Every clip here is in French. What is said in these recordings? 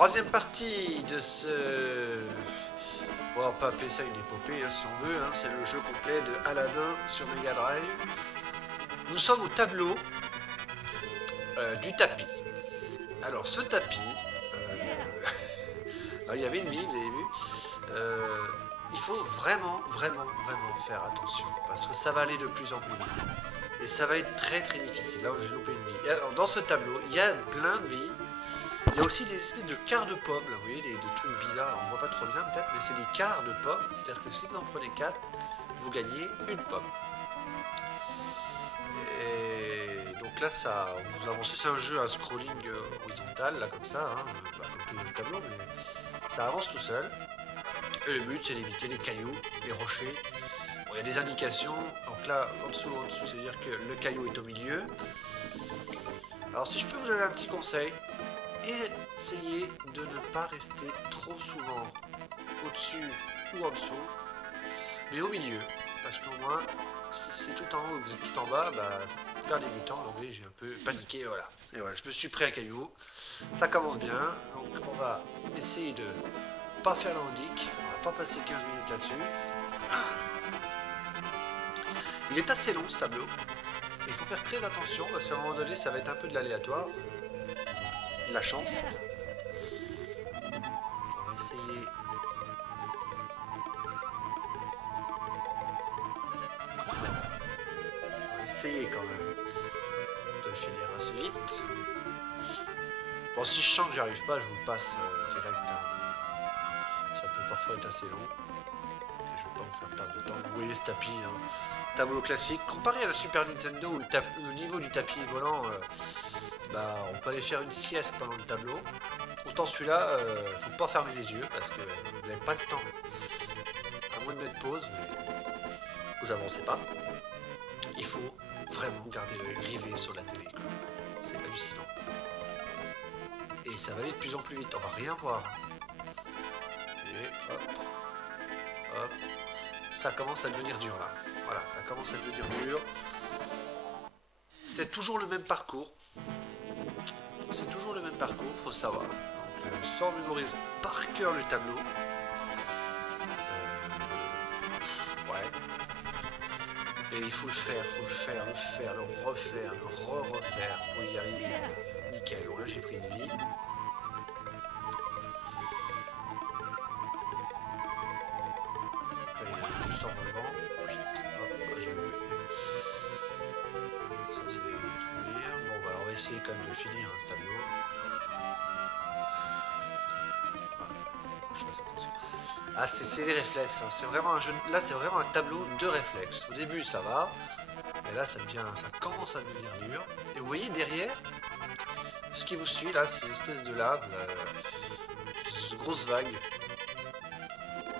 Troisième partie de ce... Bon, on peut appeler ça une épopée hein, si on veut, hein. C'est le jeu complet de Aladdin sur Mega Drive. Nous sommes au tableau du tapis. Alors ce tapis, alors, il y avait une vie, vous avez vu, il faut vraiment faire attention parce que ça va aller de plus en plus vite. Et ça va être très difficile. Là, j'ai loupé une vie. Et alors, dans ce tableau, il y a plein de vies. Il y a aussi des espèces de quarts de pommes, là, vous voyez, des trucs bizarres, on ne voit pas trop bien peut-être, mais c'est des quarts de pommes, c'est-à-dire que si vous en prenez 4, vous gagnez une pomme. Et donc là, ça, vous avancez, c'est un jeu à scrolling horizontal, là, comme ça, hein, comme tout le tableau, mais ça avance tout seul. Et le but, c'est d'éviter les cailloux, les rochers. Bon, il y a des indications, donc là, en dessous, c'est-à-dire que le caillou est au milieu. Alors si je peux vous donner un petit conseil, essayez de ne pas rester trop souvent au-dessus ou en dessous, mais au milieu, parce qu'au moins, si c'est tout en haut ou vous êtes tout en bas, bah, vous perdez du temps. Donc j'ai un peu paniqué, voilà. Et voilà, je me suis pris un caillou, ça commence bien, donc on va essayer de pas faire le handic, on va pas passer 15 minutes là-dessus. Il est assez long ce tableau, il faut faire très attention, parce qu'à un moment donné, ça va être un peu de l'aléatoire. De la chance. On va essayer. On va essayer quand même de le finir assez vite. Bon, si je sens que j'arrive pas, je vous le passe direct. Hein. Ça peut parfois être assez long. Et je vais pas vous faire perdre de temps. Vous voyez ce tapis, hein. Tableau classique. Comparé à la Super Nintendo où le niveau du tapis volant, bah, on peut aller faire une sieste pendant le tableau. Autant celui-là, faut pas fermer les yeux parce que vous n'avez pas le temps. À moins de mettre pause, mais vous avancez pas. Il faut vraiment garder l'œil rivé sur la télé. C'est hallucinant. Et ça va aller de plus en plus vite. On va rien voir. Et hop, hop. Ça commence à devenir dur là. Voilà, ça commence à devenir dur. C'est toujours le même parcours. C'est toujours le même parcours, faut savoir. Donc, sans mémoriser par cœur le tableau. Ouais. Et il faut le faire, le refaire, le refaire pour y arriver. Nickel. Bon, là j'ai pris une vie. Allez, juste en relevant. Hop, j'ai loupé. Ça c'est finir. Bon, bah, on va essayer quand même de finir hein, ce tableau. Ah, c'est les réflexes, hein. C'est vraiment un jeu. Là, c'est vraiment un tableau de réflexes. Au début, ça va, et là, ça commence à devenir dur. Et vous voyez derrière, ce qui vous suit là, c'est une espèce de lave, cette grosse vague,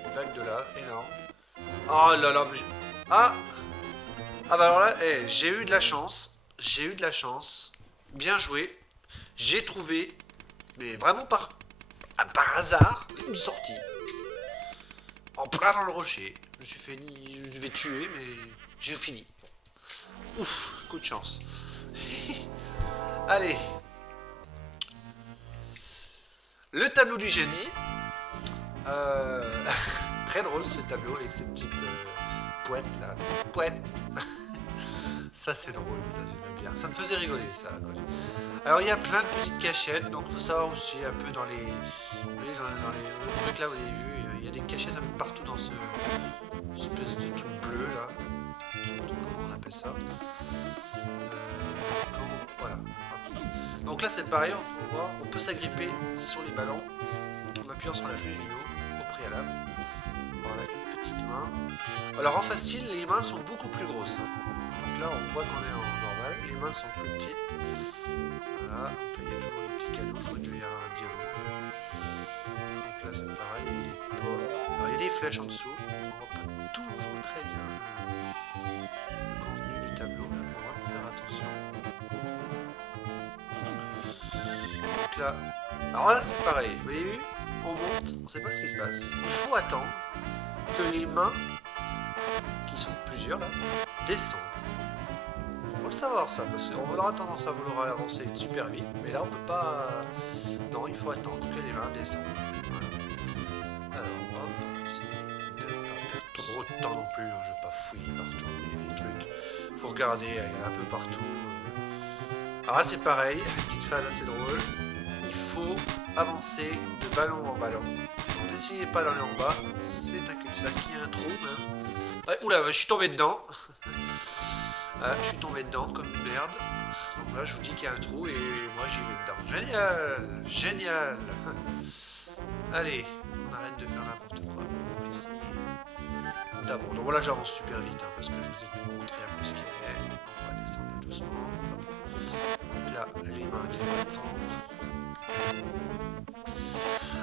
une vague de lave énorme. Oh là là, ah bah alors là, j'ai eu de la chance, Bien joué, j'ai trouvé, mais vraiment par hasard, une sortie. En plein dans le rocher. Je vais tuer, mais j'ai fini. Ouf, coup de chance. Allez. Le tableau du génie. Très drôle ce tableau avec ces petites poètes là. Poètes. Ça c'est drôle, ça j'aime bien. Ça me faisait rigoler ça. Quoi. Alors il y a plein de petites cachettes, donc il faut savoir aussi un peu dans les... Vous voyez, dans les trucs là, vous avez vu, il y a des cachettes un peu partout dans ce espèce de truc bleu là. Je sais pas comment on appelle ça. Voilà. Donc là c'est pareil, on faut voir, on peut s'agripper sur les ballons en appuyant sur la flèche du haut au préalable. Voilà, une petite main. Alors en facile, les mains sont beaucoup plus grosses. Hein. Donc là on voit qu'on est en normal, les mains sont plus petites. Voilà, donc là il y a toujours les petits cadeaux, je crois qu'il y a un diamant. Donc là c'est pareil, il y a des pommes. Alors il y a des flèches en dessous, on voit pas toujours très bien le contenu du tableau, là il faut vraiment faire attention. Donc là, alors là c'est pareil, vous voyez, on monte, on sait pas ce qui se passe. Il faut attendre que les mains, qui sont plusieurs là, descendent. Il faut le reste à voir ça, parce qu'on aura tendance à vouloir avancer super vite, mais là on peut pas... Non, il faut attendre que les mains descendent. Voilà. Alors, hop, on va essayer de ne pas perdre trop de temps non plus, hein. Je vais pas fouiller partout, il y a des trucs. Faut regarder, il y en a un peu partout. Alors là c'est pareil, une petite phase assez drôle. Il faut avancer de ballon en ballon. N'essayez pas d'aller en bas, c'est un cul-de-sac, il y a un trou. Hein. Ouais, oula, je suis tombé dedans. Je suis tombé dedans comme une merde. Donc là, je vous dis qu'il y a un trou et moi j'y vais dedans. Génial, génial. Allez, on arrête de faire n'importe quoi. On va essayer d'abord. Donc voilà, j'avance super vite hein, parce que je vous ai tout montré un peu ce qu'il y avait. On va descendre doucement. Hop. Donc là, les mains qu'il faut attendre.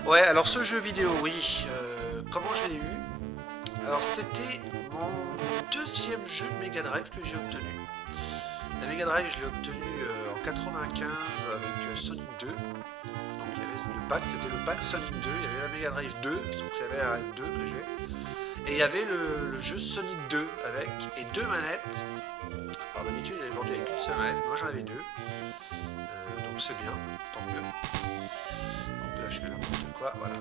Ouais, alors ce jeu vidéo, oui. Comment je l'ai eu? Alors c'était mon deuxième jeu de Mega Drive que j'ai obtenu. La Mega Drive, je l'ai obtenu en 95 avec Sonic 2. Donc il y avait le pack, c'était le pack Sonic 2. Il y avait la Mega Drive 2, donc il y avait la 2 que j'ai. Et il y avait le jeu Sonic 2 avec et deux manettes. Alors d'habitude, il avait vendu avec une seule manette. Moi j'en avais deux. Donc c'est bien, tant mieux. Donc là je fais n'importe quoi, voilà.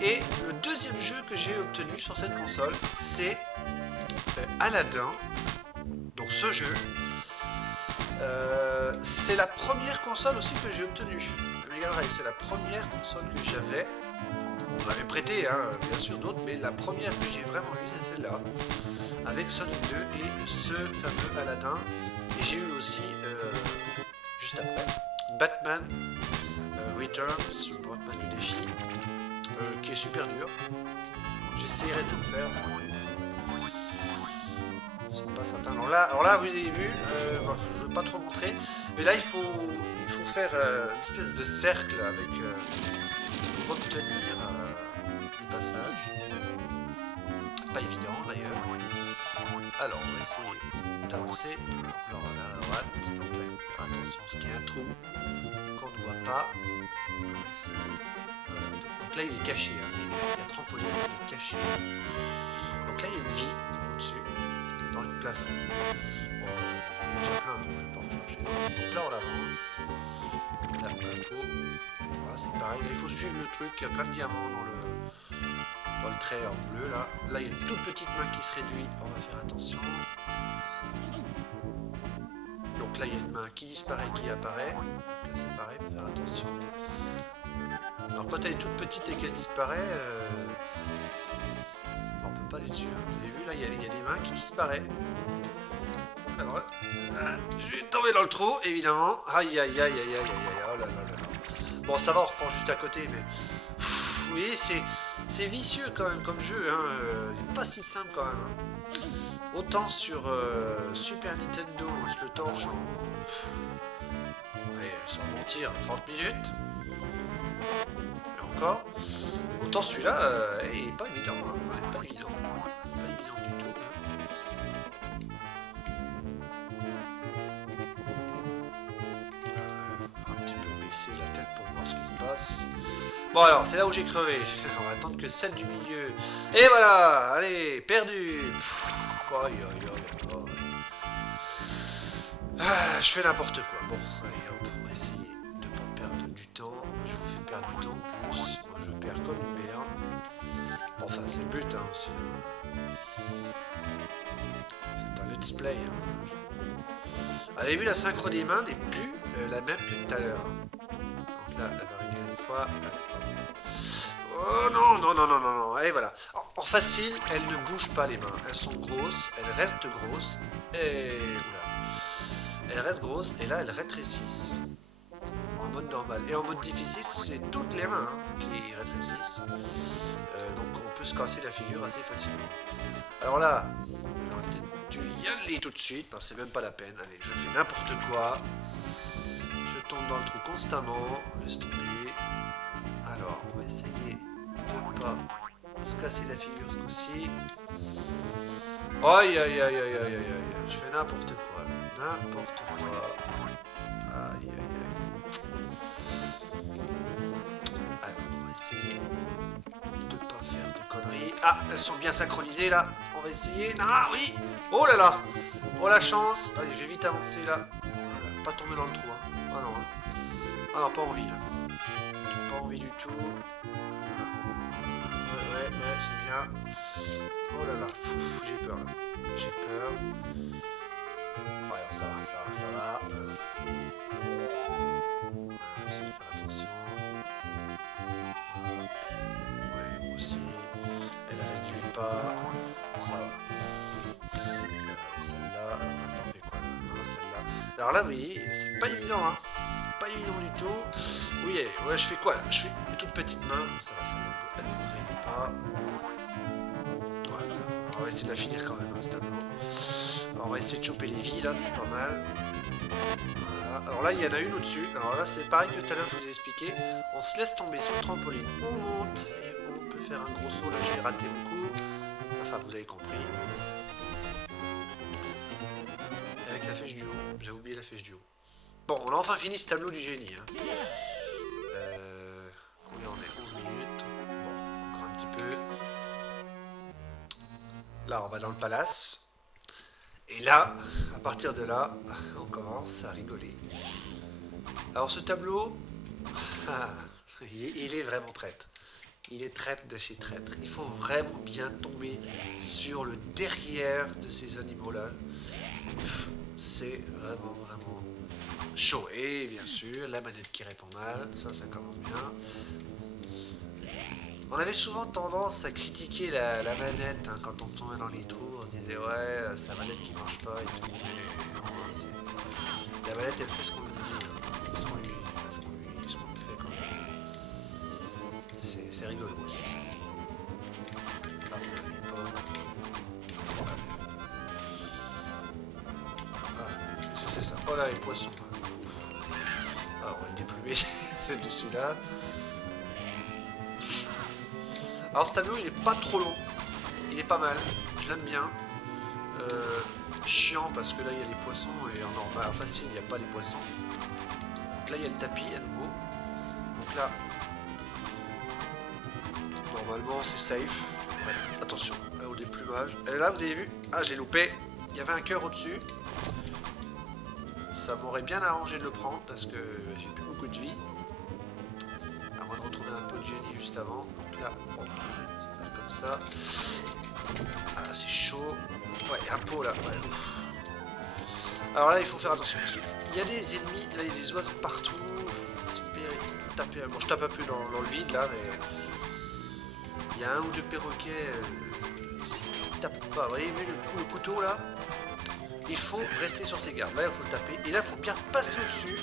Et le deuxième jeu que j'ai obtenu sur cette console, c'est Aladdin. Donc ce jeu, c'est la première console aussi que j'ai obtenue. Le Mega Drive, c'est la première console que j'avais. On m'avait prêté, hein, bien sûr d'autres, mais la première que j'ai vraiment eue, c'est celle-là, avec Sonic 2 et ce fameux Aladdin. Et j'ai eu aussi, juste après, Batman Returns, Batman du défi. Qui est super dur. J'essaierai de le faire. C'est pas certain. Alors là, vous avez vu, je ne vais pas trop montrer, mais là il faut faire une espèce de cercle avec pour obtenir le passage. Pas évident d'ailleurs. Alors on va essayer d'avancer. Alors là à droite, donc là il faut faire attention parce qu'il y a un trou qu'on ne voit pas. On va essayer. Donc là il est caché, hein. Il y a trampoline, il est caché. Donc là il y a une vie au-dessus, dans le plafond. Bon, j'en ai déjà plein, donc je ne vais pas en chercher. Donc là on avance. Là un pot. Voilà, c'est pareil. Là il faut suivre le truc, il y a plein de diamants dans le trait en bleu là. Là il y a une toute petite main qui se réduit, on va faire attention. Donc là il y a une main qui disparaît et qui apparaît. Donc là c'est pareil, faut faire attention. Alors quand elle est toute petite et qu'elle disparaît, on peut pas aller dessus. Hein. Vous avez vu là, il y a des mains qui disparaissent. Alors là, je vais tomber dans le trou, évidemment. Aïe aïe aïe aïe aïe aïe aïe, oh là là là là. Bon ça va, on reprend juste à côté, mais vous voyez, c'est vicieux quand même comme jeu. Hein. Il n'est pas si simple quand même. Hein. Autant sur Super Nintendo, on se le torche en... Allez, sans mentir, 30 minutes. Encore. Autant celui-là, il est pas évident, hein. Il est pas évident. Pas évident du tout. Un petit peu baisser la tête pour voir ce qui se passe. Bon alors, c'est là où j'ai crevé. On va attendre que celle du milieu. Et voilà, allez, perdu. Aïe aïe aïe aïe. Ah, je fais n'importe quoi. Bon, allez, hop, on va essayer de ne pas perdre du temps. Je vous fais perdre du temps en plus. Moi, je perds comme une merde. Bon, enfin, c'est le but, hein, aussi. C'est un let's play. Hein. Vous avez vu, la synchro des mains n'est plus la même que tout à l'heure. Donc là, elle va réduire une fois. Oh non, non, non, non, non, non. Et voilà. En facile, elles ne bougent pas les mains. Elles sont grosses, elles restent grosses. Et voilà. Elles restent grosses et là elles rétrécissent en mode normal. Et en mode difficile, c'est toutes les mains hein, qui rétrécissent. Donc on peut se casser la figure assez facilement. Alors là, j'aurais peut-être dû y aller tout de suite, parce que c'est même pas la peine. Allez, je fais n'importe quoi. Je tombe dans le trou constamment. Laisse tomber. Alors, on va essayer de ne pas se casser la figure ce coup-ci. Aïe aïe aïe aïe aïe aïe. Je fais n'importe quoi. N'importe quoi. Aïe aïe aïe. Alors, on va essayer de pas faire de conneries. Ah, elles sont bien synchronisées là. On va essayer. Ah oui. Oh là là. Oh la chance. Allez, je vais vite avancer là. Voilà, pas tomber dans le trou. Hein. Ah non. Hein. Ah non, pas envie là. Pas envie du tout. Ouais, c'est bien. Oh là là, j'ai peur là. J'ai peur. Ouais, alors ça va. Essayer de faire attention. Ouais, aussi. Elle réduit pas. Ça va. Celle-là. Alors maintenant, on fait quoi là? Celle-là. Alors là, vous voyez, c'est pas évident, hein. Pas évident du tout. Oui, ouais, je fais quoi là? Je fais une toute petite main. Ça elle ne réduit pas. Voilà. On va essayer de la finir quand même, hein, ce tableau. Alors, on va essayer de choper les vies là, c'est pas mal. Voilà. Alors là, il y en a une au-dessus. Alors là, c'est pareil que tout à l'heure, je vous ai expliqué. On se laisse tomber sur le trampoline, on monte et on peut faire un gros saut. Là, j'ai raté mon coup. Enfin, vous avez compris. Avec la flèche du haut. J'ai oublié la flèche du haut. Bon, on a enfin fini ce tableau du génie. Hein. Combien on est? 11 minutes. Bon, encore un petit peu. Là, on va dans le palace. Et là, à partir de là, on commence à rigoler. Alors ce tableau, il est vraiment traître. Il est traître de chez traître. Il faut vraiment bien tomber sur le derrière de ces animaux-là. C'est vraiment chaud. Et bien sûr, la manette qui répond mal, ça commence bien. On avait souvent tendance à critiquer la manette hein, quand on tombait dans les trous. On se disait ouais, c'est la manette qui marche pas et tout. Mais non, la manette elle fait ce qu'on lui dit. Hein. Ce qu'on lui fait quand même. C'est rigolo aussi. Ah, c'est ça. Oh là les poissons. Ah on va les déplumer. C'est de celui-là. Alors ce tableau il est pas trop long, il est pas mal, je l'aime bien. Chiant parce que là il y a les poissons et en normal, en facile il n'y a pas les poissons. Donc là il y a le tapis à nouveau. Donc là, normalement c'est safe. Ouais, attention au déplumage. Et là vous avez vu, ah j'ai loupé, il y avait un cœur au-dessus. Ça m'aurait bien arrangé de le prendre parce que j'ai plus beaucoup de vie. À moins de retrouver un peu de génie juste avant. Donc là, bon, comme ça. Ah, c'est chaud. Ouais, un pot là. Ouais, ouf. Alors là, il faut faire attention. Parce qu'il y a des ennemis, là, il y a des oiseaux partout. Espérer taper. Bon, je tape un peu dans le vide là, mais. Il y a un ou deux perroquets. Si je tape pas, vous voyez, vu le couteau là, il faut rester sur ses gardes. Là, il faut taper. Et là, il faut bien passer au-dessus.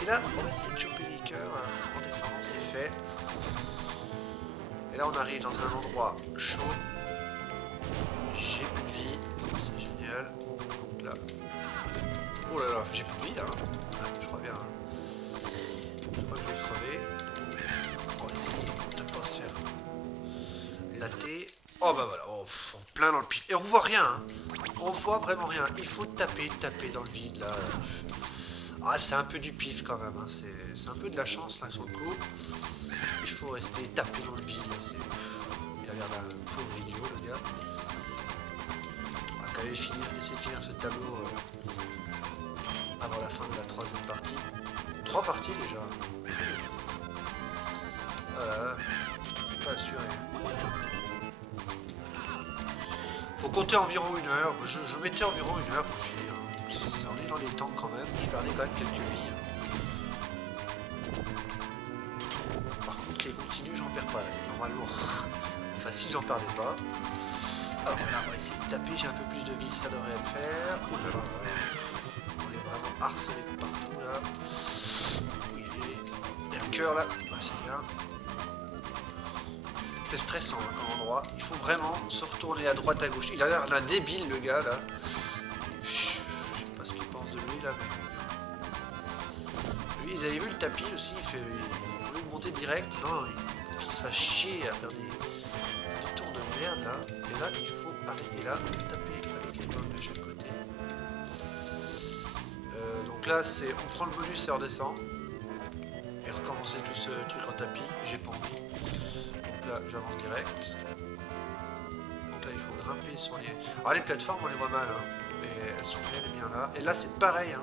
Et là, on va essayer de choper les cœurs. En descendant, c'est fait. Et là, on arrive dans un endroit chaud. J'ai plus de vie. C'est génial. Donc là. Oh là là, j'ai plus de vie là. Ouais, je crois bien. Je crois que je vais crever. On va essayer de ne pas se faire latter. Oh bah voilà, oh, en plein dans le pif. Et on voit rien. Hein. On voit vraiment rien. Il faut taper dans le vide là. Ah, c'est un peu du pif quand même. Hein. C'est un peu de la chance là sur le coup. Il faut rester tapé dans le vide. Il a l'air d'un pauvre idiot le gars. On va quand même essayer de finir ce tableau avant la fin de la troisième partie. 3 parties déjà. Voilà. Pas assuré. Faut compter environ 1 heure. Je mettais environ 1 heure pour finir. Ça en est dans les temps quand même. Je perdais quand même quelques vies. Par contre, les continues, j'en perds pas là, normalement. Enfin, si j'en perdais pas. Alors là, on va essayer de taper. J'ai un peu plus de vie, ça devrait le faire. Oh là là. On est vraiment harcelé de partout là. Il y a un cœur là. Ouais, c'est bien. C'est stressant hein, comme endroit. Il faut vraiment se retourner à droite, à gauche. Il a l'air d'un débile le gars là. Je sais pas ce qu'il pense de lui là. Mais... Lui, vous avez vu le tapis aussi. Il voulait monter direct. Non, il faut qu'il se fasse chier à faire des tours de merde là. Et là, il faut arrêter là, taper avec les blocs de chaque côté. Donc là, c'est on prend le bonus et on redescend. Et recommencer tout ce truc en tapis. J'ai pas envie. Là, j'avance direct. Donc là, il faut grimper sur les... Alors les plateformes, on les voit mal. Hein. mais elles sont bel et bien là. Et là c'est pareil, hein.